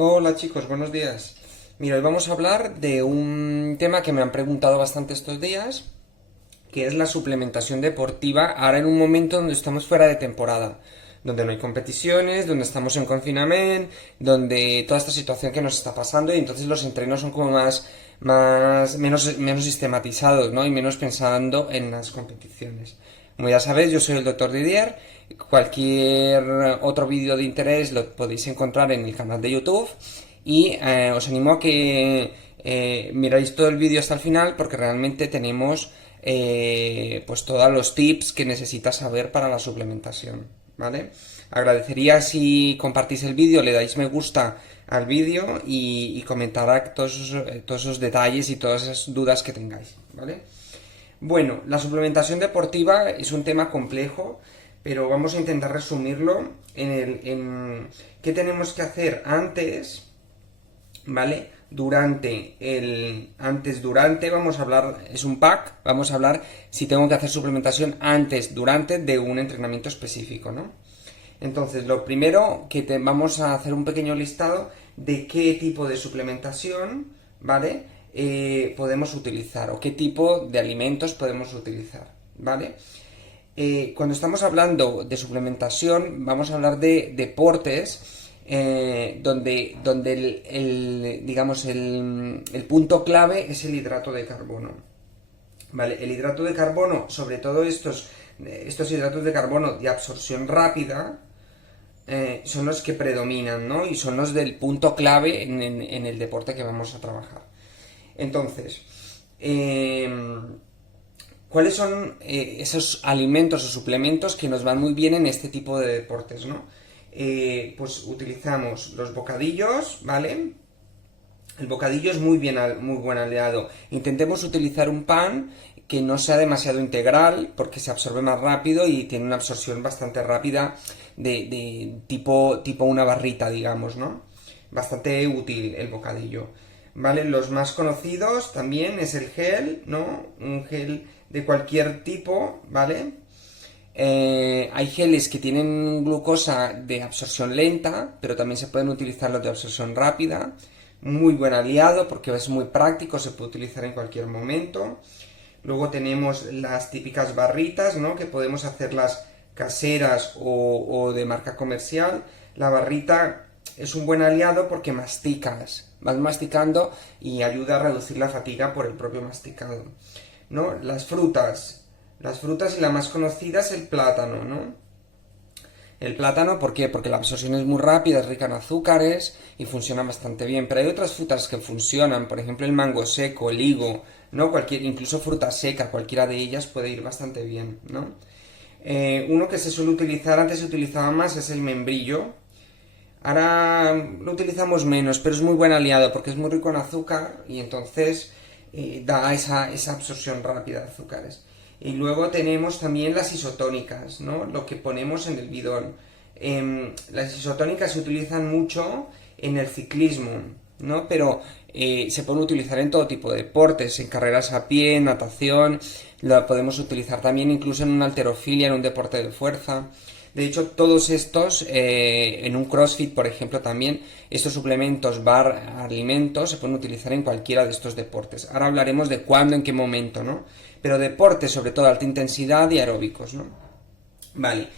Hola chicos, buenos días. Mira, hoy vamos a hablar de un tema que me han preguntado bastante estos días, que es la suplementación deportiva, ahora en un momento donde estamos fuera de temporada, donde no hay competiciones, donde estamos en confinamiento, donde toda esta situación que nos está pasando y entonces los entrenos son como menos sistematizados, ¿no? Y menos pensando en las competiciones. Como ya sabéis, yo soy el doctor Didier. Cualquier otro vídeo de interés lo podéis encontrar en el canal de YouTube y os animo a que miráis todo el vídeo hasta el final porque realmente tenemos pues todos los tips que necesitas saber para la suplementación, ¿vale? Agradecería si compartís el vídeo, le dais me gusta al vídeo y comentar todos esos detalles y todas esas dudas que tengáis, ¿vale? Bueno, la suplementación deportiva es un tema complejo, pero vamos a intentar resumirlo en qué tenemos que hacer antes, ¿vale? Durante, vamos a hablar, es un pack, vamos a hablar si tengo que hacer suplementación antes, durante de un entrenamiento específico, ¿no? Entonces, lo primero vamos a hacer un pequeño listado de qué tipo de suplementación, ¿vale? Podemos utilizar o qué tipo de alimentos podemos utilizar, ¿vale? Cuando estamos hablando de suplementación, vamos a hablar de deportes donde digamos, el punto clave es el hidrato de carbono. ¿Vale? El hidrato de carbono, sobre todo estos hidratos de carbono de absorción rápida, son los que predominan, ¿no? Y son los del punto clave en el deporte que vamos a trabajar. Entonces, ¿cuáles son esos alimentos o suplementos que nos van muy bien en este tipo de deportes, ¿no? Pues utilizamos los bocadillos, ¿vale? El bocadillo es muy buen aliado. Intentemos utilizar un pan que no sea demasiado integral porque se absorbe más rápido y tiene una absorción bastante rápida de tipo una barrita, digamos, ¿no? Bastante útil el bocadillo. ¿Vale? Los más conocidos también es el gel, ¿no? Un gel de cualquier tipo, ¿vale? Hay geles que tienen glucosa de absorción lenta, pero también se pueden utilizar los de absorción rápida. Muy buen aliado porque es muy práctico, se puede utilizar en cualquier momento. Luego tenemos las típicas barritas, ¿no? Que podemos hacerlas caseras o de marca comercial. La barrita es un buen aliado porque masticas, vas masticando y ayuda a reducir la fatiga por el propio masticado, ¿no? Las frutas y la más conocida es el plátano, ¿no? El plátano, ¿por qué? Porque la absorción es muy rápida, es rica en azúcares y funciona bastante bien. Pero hay otras frutas que funcionan, por ejemplo el mango seco, el higo, ¿no? Incluso fruta seca, cualquiera de ellas puede ir bastante bien, ¿no? Uno que se suele utilizar, antes se utilizaba más, es el membrillo. Ahora lo utilizamos menos, pero es muy buen aliado porque es muy rico en azúcar y entonces da esa absorción rápida de azúcares. Y luego tenemos también las isotónicas, ¿no? Lo que ponemos en el bidón. Las isotónicas se utilizan mucho en el ciclismo, ¿no? Pero se pueden utilizar en todo tipo de deportes, en carreras a pie, natación, la podemos utilizar también incluso en una halterofilia, en un deporte de fuerza. De hecho, todos estos, en un CrossFit, por ejemplo, también, estos suplementos alimentos, se pueden utilizar en cualquiera de estos deportes. Ahora hablaremos de cuándo, en qué momento, ¿no? Pero deportes, sobre todo alta intensidad y aeróbicos, ¿no? Vale.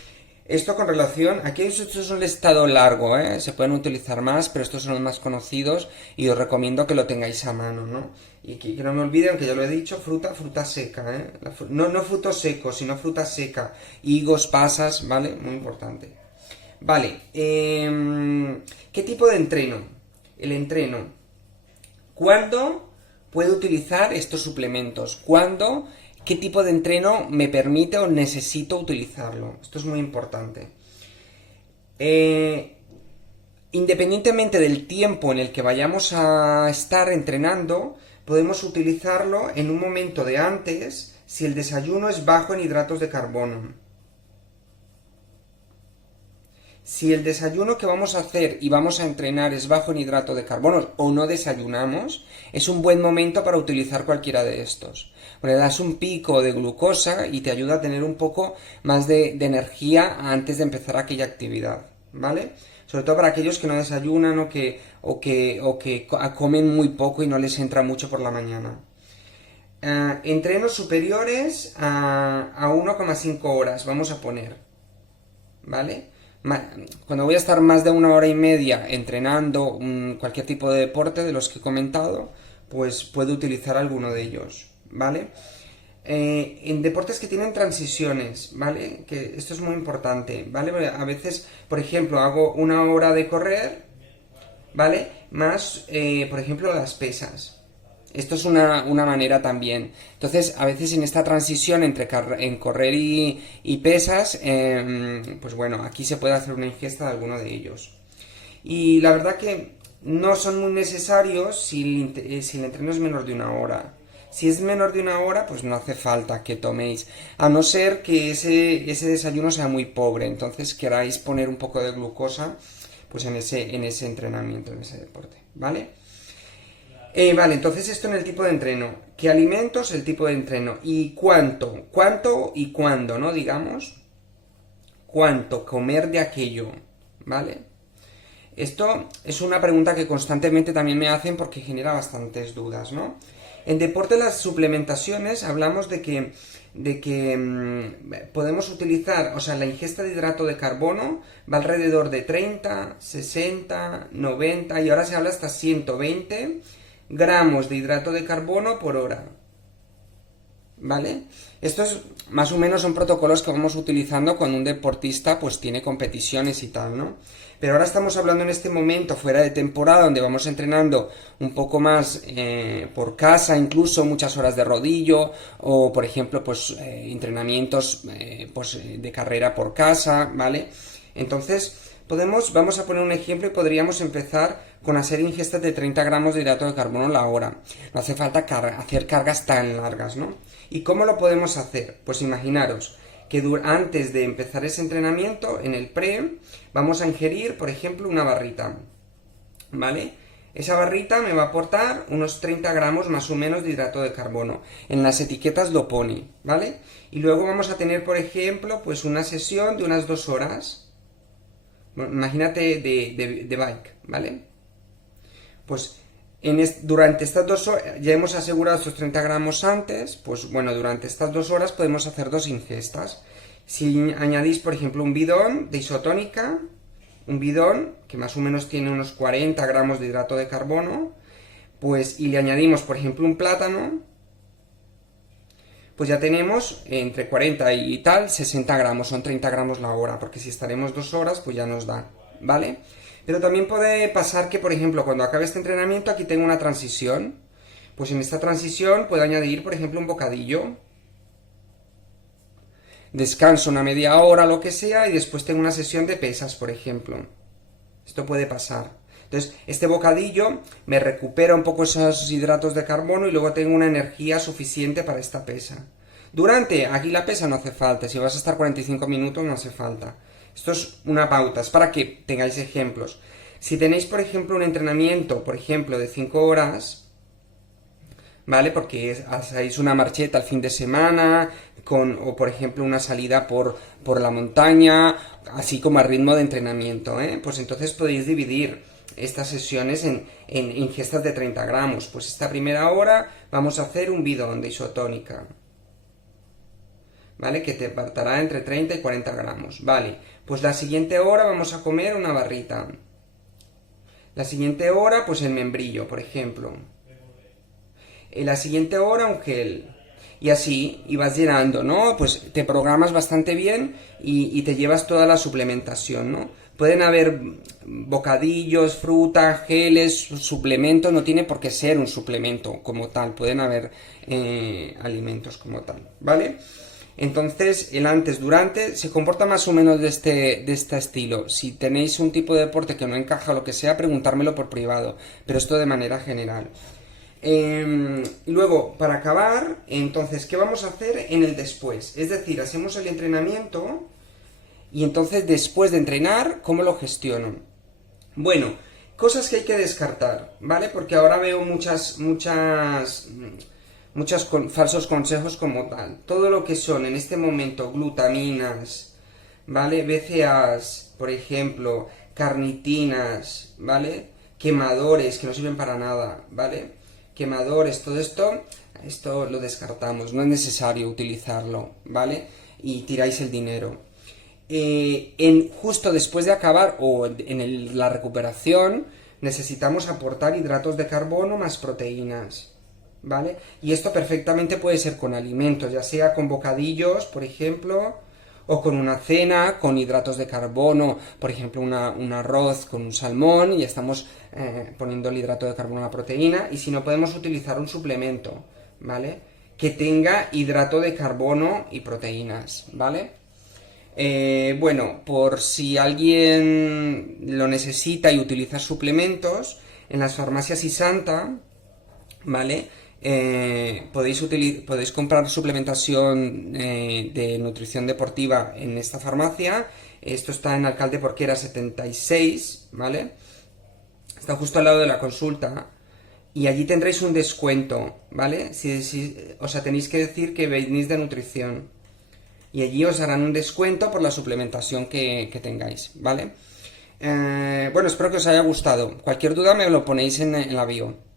Esto con relación, aquí esto es un listado largo, ¿eh? Se pueden utilizar más, pero estos son los más conocidos y os recomiendo que lo tengáis a mano, ¿no? Y que no me olviden, que ya lo he dicho, fruta seca, ¿eh? No fruto seco, sino fruta seca, higos, pasas, ¿vale? Muy importante. Vale, ¿qué tipo de entreno? El entreno. ¿Cuándo puedo utilizar estos suplementos? ¿Cuándo? ¿Qué tipo de entreno me permite o necesito utilizarlo? Esto es muy importante. Eh, Independientemente del tiempo en el que vayamos a estar entrenando, podemos utilizarlo en un momento de antes si el desayuno es bajo en hidratos de carbono. Si el desayuno que vamos a hacer y vamos a entrenar es bajo en hidrato de carbono o no desayunamos, es un buen momento para utilizar cualquiera de estos. Le das un pico de glucosa y te ayuda a tener un poco más de energía antes de empezar aquella actividad. ¿vale? Sobre todo para aquellos que no desayunan o que comen muy poco y no les entra mucho por la mañana. Entrenos superiores a 1,5 horas, vamos a poner, ¿vale? Cuando voy a estar más de 1 hora y media entrenando cualquier tipo de deporte de los que he comentado, pues puedo utilizar alguno de ellos, ¿vale? En deportes que tienen transiciones, ¿vale? Que esto es muy importante, ¿vale? A veces, por ejemplo, hago 1 hora de correr, ¿vale? Más, por ejemplo, las pesas. Esto es una manera también. Entonces, a veces en esta transición entre en correr y pesas, pues bueno, aquí se puede hacer una ingesta de alguno de ellos. Y la verdad que no son muy necesarios si el entreno es menor de 1 hora. Si es menor de 1 hora, pues no hace falta que toméis. A no ser que ese desayuno sea muy pobre. Entonces queráis poner un poco de glucosa pues en ese entrenamiento, en ese deporte. ¿Vale? Vale, entonces esto en el tipo de entreno. ¿Qué alimentos? El tipo de entreno. ¿Y cuánto? ¿Cuánto y cuándo, no? Digamos. ¿Cuánto comer de aquello? ¿Vale? Esto es una pregunta que constantemente también me hacen porque genera bastantes dudas, ¿no? En deporte las suplementaciones hablamos de que podemos utilizar, o sea, la ingesta de hidrato de carbono va alrededor de 30, 60, 90 y ahora se habla hasta 120 gramos de hidrato de carbono por hora. ¿Vale? Estos más o menos son protocolos que vamos utilizando cuando un deportista pues tiene competiciones y tal, ¿no? Pero ahora estamos hablando en este momento fuera de temporada donde vamos entrenando un poco más por casa, incluso muchas horas de rodillo o por ejemplo pues entrenamientos pues, de carrera por casa, ¿vale? Entonces vamos a poner un ejemplo y podríamos empezar con hacer ingestas de 30 gramos de hidrato de carbono la hora. No hace falta hacer cargas tan largas, ¿no? ¿Y cómo lo podemos hacer? Pues imaginaros que antes de empezar ese entrenamiento, en el pre, vamos a ingerir, por ejemplo, una barrita, ¿vale? Esa barrita me va a aportar unos 30 gramos más o menos de hidrato de carbono. En las etiquetas lo pone, ¿vale? Y luego vamos a tener, por ejemplo, pues una sesión de unas 2 horas. Imagínate de bike, ¿vale? Pues durante estas 2 horas, ya hemos asegurado estos 30 gramos antes, pues bueno, durante estas 2 horas podemos hacer 2 ingestas. Si añadís, por ejemplo, un bidón de isotónica, un bidón que más o menos tiene unos 40 gramos de hidrato de carbono, pues y le añadimos, por ejemplo, un plátano, pues ya tenemos entre 40 y tal, 60 gramos, son 30 gramos la hora, porque si estaremos 2 horas, pues ya nos da, ¿vale? Pero también puede pasar que, por ejemplo, cuando acabe este entrenamiento, aquí tengo una transición. Pues en esta transición puedo añadir, por ejemplo, un bocadillo. Descanso una media hora, lo que sea, y después tengo una sesión de pesas, por ejemplo. Esto puede pasar. Entonces, este bocadillo me recupera un poco esos hidratos de carbono y luego tengo una energía suficiente para esta pesa. Aquí la pesa no hace falta. Si vas a estar 45 minutos, no hace falta. Esto es una pauta, es para que tengáis ejemplos. Si tenéis, por ejemplo, un entrenamiento, por ejemplo, de 5 horas, ¿vale? Porque hacéis una marcheta al fin de semana, o por ejemplo una salida por la montaña, así como a ritmo de entrenamiento, ¿eh? Pues entonces podéis dividir estas sesiones en ingestas de 30 gramos. Pues esta primera hora vamos a hacer un bidón de isotónica, ¿vale? Que te apartará entre 30 y 40 gramos, ¿vale? Pues la siguiente hora vamos a comer una barrita. La siguiente hora, pues el membrillo, por ejemplo. En la siguiente hora un gel. Y así, y vas llenando, ¿no? Pues te programas bastante bien y te llevas toda la suplementación, ¿no? Pueden haber bocadillos, fruta, geles, suplementos, no tiene por qué ser un suplemento como tal, pueden haber alimentos como tal, ¿vale? Entonces, el antes, durante, se comporta más o menos de este estilo. Si tenéis un tipo de deporte que no encaja o lo que sea, preguntármelo por privado, pero esto de manera general. Luego, para acabar, entonces, ¿qué vamos a hacer en el después? Es decir, hacemos el entrenamiento y entonces después de entrenar, ¿cómo lo gestiono? Bueno, cosas que hay que descartar, ¿vale? Porque ahora veo muchos falsos consejos como tal. Todo lo que son en este momento glutaminas, ¿vale? BCAAs, por ejemplo, carnitinas, ¿vale? Quemadores, que no sirven para nada, ¿vale? Quemadores, todo esto lo descartamos, no es necesario utilizarlo, ¿vale? Y tiráis el dinero. Justo después de acabar o la recuperación necesitamos aportar hidratos de carbono más proteínas, ¿vale? Y esto perfectamente puede ser con alimentos, ya sea con bocadillos, por ejemplo, o con una cena, con hidratos de carbono, por ejemplo, un arroz con un salmón, y estamos poniendo el hidrato de carbono a la proteína, y si no podemos utilizar un suplemento, ¿vale? Que tenga hidrato de carbono y proteínas, ¿vale? Bueno, por si alguien lo necesita y utiliza suplementos, en las farmacias Isanta, ¿vale? Podéis comprar suplementación de nutrición deportiva en esta farmacia. Esto está en Alcalde Porquera 76, ¿vale? Está justo al lado de la consulta. Y allí tendréis un descuento, ¿vale? O sea, tenéis que decir que venís de nutrición. Y allí os harán un descuento por la suplementación que tengáis, ¿vale? Bueno, espero que os haya gustado. Cualquier duda me lo ponéis en la bio.